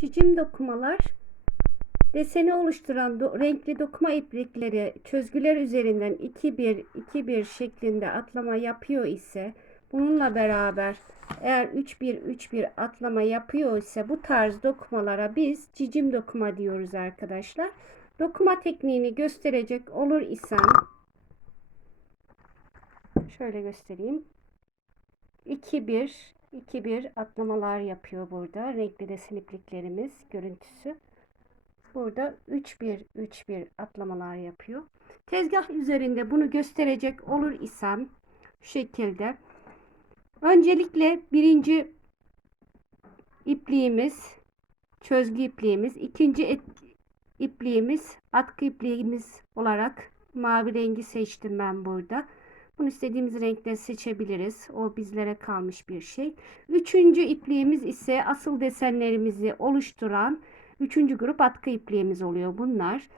Cicim dokumalar deseni oluşturan do- renkli dokuma iplikleri çözgüler üzerinden 2-1 2-1 şeklinde atlama yapıyor ise bununla beraber eğer 3-1 3-1 atlama yapıyor ise bu tarz dokumalara biz cicim dokuma diyoruz arkadaşlar. Dokuma tekniğini gösterecek olur isem şöyle göstereyim. 2-1 2-1 atlamalar yapıyor burada. Renkli desen ipliklerimiz görüntüsü. Burada 3-1 3-1 atlamalar yapıyor. Tezgah üzerinde bunu gösterecek olur isem şu şekilde. Öncelikle birinci ipliğimiz çözgü ipliğimiz, ikinci et- ipliğimiz atkı ipliğimiz olarak mavi rengi seçtim ben burada. Bunu istediğimiz renkte seçebiliriz. O bizlere kalmış bir şey. Üçüncü ipliğimiz ise asıl desenlerimizi oluşturan üçüncü grup atkı ipliğimiz oluyor bunlar.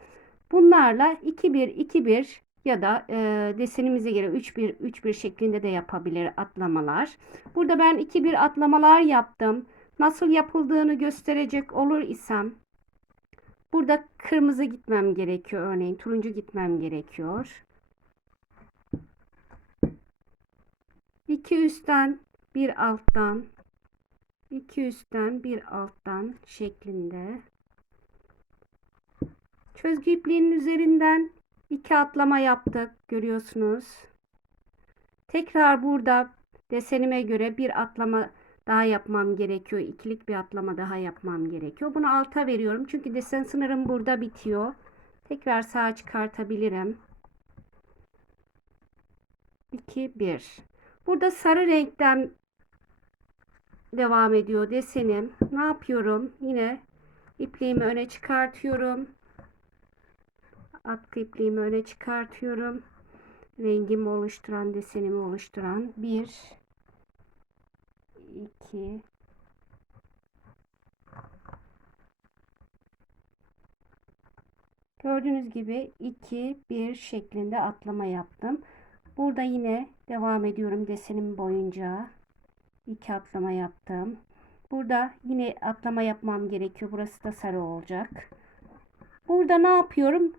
Bunlarla 2-1-2-1 ya da e, desenimize göre 3-1-3-1 şeklinde de yapabilir atlamalar. Burada ben 2-1 atlamalar yaptım. Nasıl yapıldığını gösterecek olur isem burada kırmızı gitmem gerekiyor örneğin turuncu gitmem gerekiyor. 2 üstten bir alttan 2 üstten bir alttan şeklinde çözgü ipliğinin üzerinden iki atlama yaptık görüyorsunuz. Tekrar burada desenime göre bir atlama daha yapmam gerekiyor. İkilik bir atlama daha yapmam gerekiyor. Bunu alta veriyorum. Çünkü desen sınırım burada bitiyor. Tekrar sağa çıkartabilirim. 2 1 Burada sarı renkten devam ediyor desenim. Ne yapıyorum? Yine ipliğimi öne çıkartıyorum. Atkı ipliğimi öne çıkartıyorum. Rengimi oluşturan, desenimi oluşturan 1 2 Gördüğünüz gibi 2 1 şeklinde atlama yaptım. Burada yine devam ediyorum desenim boyunca. 2 atlama yaptım. Burada yine atlama yapmam gerekiyor. Burası da sarı olacak. Burada ne yapıyorum?